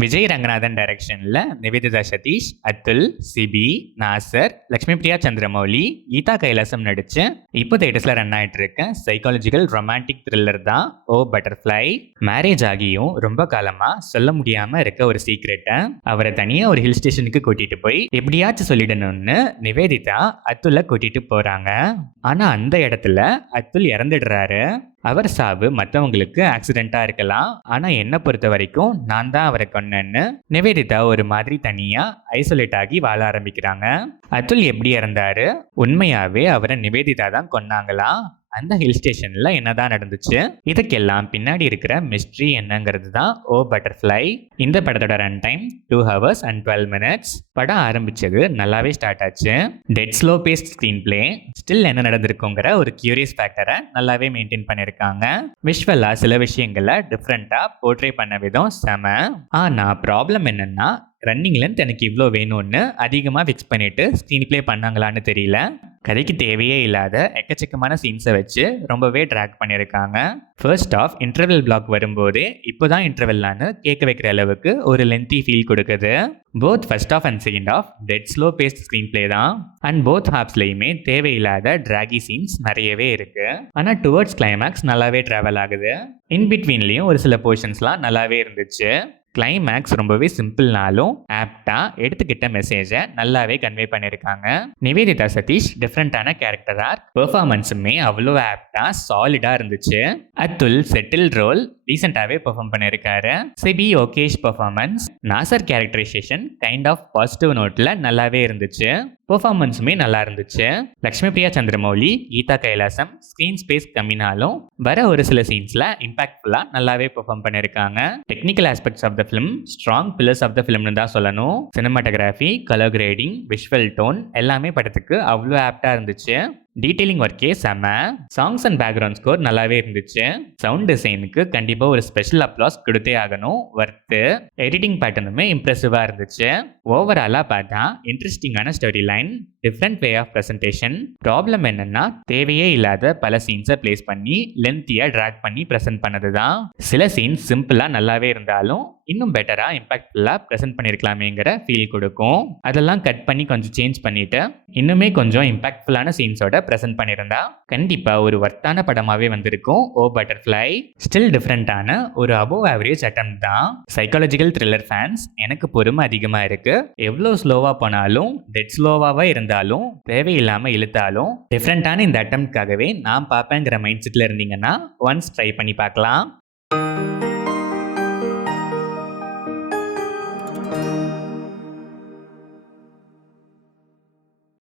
விஜய் ரங்கநாதன் டைரக்ஷன்ல நிவேதிதா சதீஷ், அத்துல், சிபி, நாசர், லக்ஷ்மி பிரியா சந்திரமௌலி, கீதா கைலாசம் நடிச்சு இப்போ தேட்டர்ஸ்ல ரன் ஆயிட்டு இருக்க சைக்காலஜிக்கல் ரொமான்டிக் த்ரில்லர் தான் ஓ பட்டர்ஃப்ளை. மேரேஜ் ஆகியும் ரொம்ப காலமா சொல்ல முடியாம இருக்க ஒரு சீக்ரெட்டை அவரை தனியா ஒரு ஹில் ஸ்டேஷனுக்கு கூட்டிட்டு போய் எப்படியாச்சும் சொல்லிடணும்னு நிவேதிதா அத்துல்ல கூட்டிட்டு போறாங்க. ஆனா அந்த இடத்துல அத்துல் இறந்துடுறாரு. அவர் சாவு மற்றவங்களுக்கு ஆக்சிடென்ட்டா இருக்கலாம், ஆனா என்னை பொறுத்த வரைக்கும் நான் தான் அவரை கொன்னேன்னு நிவேதிதா ஒரு மாதிரி தனியா ஐசோலேட் ஆகி வாழ ஆரம்பிக்கிறாங்க. அதுல் எப்படி இறந்தாரு? உண்மையாவே அவரை நிவேதிதா தான் கொன்னாங்களா? அந்த ஹில் ஸ்டேஷன்ல என்னதான் நடந்துச்சு? இதுக்கெல்லாம் பின்னாடி இருக்கிற மிஸ்ட்ரி என்னங்கிறது தான் ஓ பட்டர்ஃப்ளை. இந்த படத்தோட run time 2 hours and 12 minutes. படம் ஆரம்பிச்சது நல்லாவே ஸ்டார்ட் ஆச்சு. Dead slow paced screen play, still என்ன நடந்திருக்குங்கிற ஒரு கியூரியஸ் ஃபேக்டரை நல்லாவே மெயின்டைன் பண்ணியிருக்காங்க. விஷுவலா சில விஷயங்களை டிஃப்ரெண்டா போர்ட்ரே பண்ண விதம் செம. ஆனா ப்ராப்ளம் என்னன்னா ரன்னிங் லென்த் எனக்கு இவ்வளோ வேணும்னு அதிகமாக ஃபிக்ஸ் பண்ணிட்டு ஸ்க்ரீன் பிளே பண்ணாங்களான்னு தெரியல. கதைக்கு தேவையே இல்லாத எக்கச்சக்கமான சீன்ஸை வச்சு ரொம்பவே ட்ராக் பண்ணியிருக்காங்க. ஃபர்ஸ்ட் ஆஃப் இன்டர்வெல் பிளாக் வரும்போதே இப்போதான் இன்டர்வெல்லான்னு கேட்க வைக்கிற அளவுக்கு ஒரு லென்த்தி ஃபீல் கொடுக்குது. Both first half and second half dead slow paced screen play தான். அண்ட் போத் ஹாப்ஸ்லையுமே தேவையில்லாத ட்ராகி சீன்ஸ் நிறையவே இருக்கு. ஆனால் டுவர்ட்ஸ் கிளைமேக்ஸ் நல்லாவே ட்ராவல் ஆகுது. இன் பிட்வீன்லேயும் ஒரு சில போர்ஷன்ஸ்லாம் நல்லாவே இருந்துச்சு. கிளைமேக்ஸ் ரொம்பவே சிம்பிள்னாலும் ஆப்டா எடுத்துக்கிட்ட மெசேஜை நல்லாவே கன்வே பண்ணியிருக்காங்க. நிவேதிதா சதீஷ் டிஃப்ரெண்டான கேரக்டர் ஆர்க், பெர்ஃபார்மன்ஸுமே அவ்வளோ ஆப்டா சாலிடா இருந்துச்சு. அத்துல் செட்டில் ரோல் ரீசெண்டாகவே பெர்ஃபார்ம் பண்ணியிருக்காரு. சிபி ஓகேஷ் performance, Nassar characterisation kind of positive நோட்டில் நல்லாவே இருந்துச்சு. பெர்ஃபார்மன்ஸுமே நல்லா இருந்துச்சு. லக்ஷ்மி பிரியா சந்திரமௌலி, கீதா கைலாசம் ஸ்க்ரீன் ஸ்பேஸ் கம்மினாலும் வர ஒரு சில சீன்ஸில் இம்பாக்ட்ஃபுல்லாக நல்லாவே பெர்ஃபார்ம் பண்ணியிருக்காங்க. Technical aspects of the film strong pillars of the ஃபிலிம்னு தான் சொல்லணும். Cinematography, colour grading, visual tone எல்லாமே படத்துக்கு அவ்வளோ ஆப்டாக இருந்துச்சு. டீடைலிங் ஒர்க்கே செம. சாங்ஸ் அண்ட் பேக்ரவுண்ட் ஸ்கோர் நல்லாவே இருந்துச்சு. சவுண்ட் டிசைனுக்கு கண்டிப்பாக ஒரு ஸ்பெஷல் அப்ளாஸ் கொடுத்தே ஆகணும், ஒர்த்து. எடிட்டிங் பேட்டர்னுமே இம்ப்ரெசிவாக இருந்துச்சு. ஓவராலாக பார்த்தா இன்ட்ரெஸ்டிங்கான story line, different way of presentation. Problem என்னன்னா தேவையே இல்லாத பல சீன்ஸை பிளேஸ் பண்ணி லென்த்தியாக ட்ராக் பண்ணி ப்ரெசென்ட் பண்ணது தான். சில சீன்ஸ் சிம்பிளாக நல்லாவே இருந்தாலும் இன்னும் பெட்டராக இம்பாக்ட்ஃபுல்லாக ப்ரெசென்ட் பண்ணியிருக்கலாமேங்கிற ஃபீல் கொடுக்கும். அதெல்லாம் கட் பண்ணி கொஞ்சம் சேஞ்ச் பண்ணிட்டு இன்னுமே கொஞ்சம் இம்பாக்ட்ஃபுல்லான சீன்ஸோட ப்ரெசென்ட் பண்ணியிருந்தா கண்டிப்பாக ஒரு ஒர்த்தான படமாகவே வந்திருக்கும் ஓ பட்டர்ஃப்ளை. ஸ்டில் டிஃப்ரெண்டான ஒரு அபோவ் ஆவரேஜ் அட்டெம்ப்ட் தான். சைக்காலஜிக்கல் த்ரில்லர் ஃபேன்ஸ் எனக்கு பொறுமை அதிகமாக இருக்கு. எவ்வளோ ஸ்லோவாக போனாலும் டெட் ஸ்லோவாக இருந்தாலும் தேவையில்லாமல் இழுத்தாலும் டிஃப்ரெண்டான இந்த அட்டெம்ப்ட்காகவே நான் பார்ப்பேங்கிற மைண்ட் செட்டில் இருந்தீங்கன்னா ஒன்ஸ் ட்ரை பண்ணி பார்க்கலாம்.